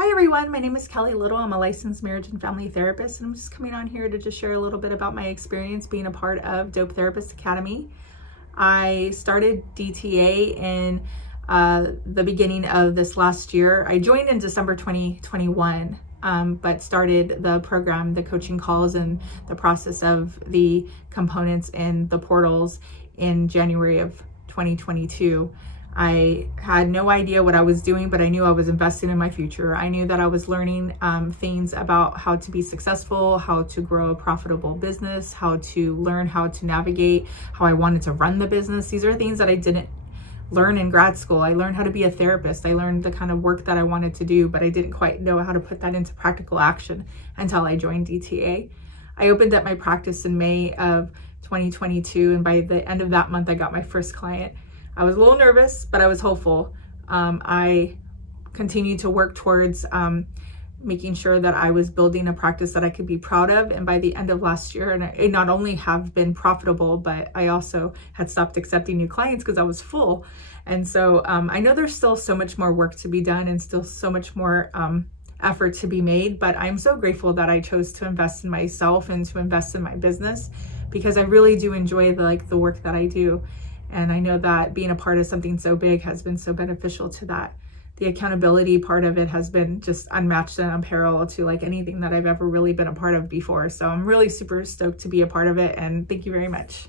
Hi everyone, my name is Kelly Little. I'm a licensed marriage and family therapist, and I'm just coming on here to just share a little bit about my experience being a part of Dope Therapist Academy. I started DTA in the beginning of this last year. I joined in December 2021, but started the program, the coaching calls, and the process of the components and the portals in January of 2022. I had no idea what I was doing, but I knew I was investing in my future. I knew that I was learning things about how to be successful, how to grow a profitable business, how to learn how to navigate, how I wanted to run the business. These are things that I didn't learn in grad school. I learned how to be a therapist. I learned the kind of work that I wanted to do, but I didn't quite know how to put that into practical action until I joined DTA. I opened up my practice in May of 2022, and by the end of that month, I got my first client. I was a little nervous, but I was hopeful. I continued to work towards making sure that I was building a practice that I could be proud of. And by the end of last year, and it not only have been profitable, but I also had stopped accepting new clients because I was full. And so I know there's still so much more work to be done and still so much more effort to be made, but I'm so grateful that I chose to invest in myself and to invest in my business, because I really do enjoy the work that I do. And I know that being a part of something so big has been so beneficial to that. The accountability part of it has been just unmatched and unparalleled to anything that I've ever really been a part of before. So I'm really super stoked to be a part of it, and thank you very much.